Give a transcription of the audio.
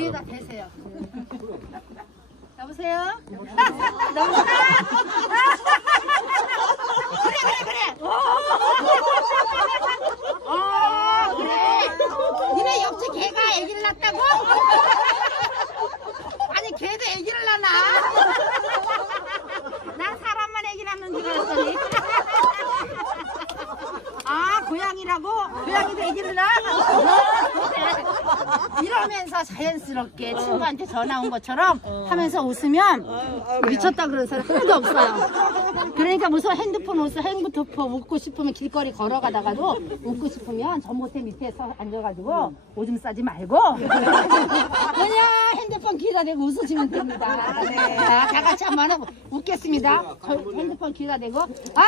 귀에다 대세요. 여보세요? 너무나? 그래 그래 그래. 어 그래. 니네 옆집 개가 아기를 낳았다고? 아니 개도 아기를 낳나? 난 사람만 아기 낳는 줄 알았더니. 아 고양이라고? 고양이도 아기를 낳아? 이러면서 자연스럽게 친구한테 전화 온 것처럼 하면서 웃으면 미쳤다 그런 사람 하나도 없어요. 그러니까 무슨 핸드폰 옷을 핸드폰 웃고 싶으면 길거리 걸어가다가도 웃고 싶으면 전봇대 밑에서 앉아가지고 오줌 싸지 말고 그냥 핸드폰 귀에다 대고 웃으시면 됩니다. 자, 다 같이 한번 웃겠습니다. 저 핸드폰 귀에다 대고 아!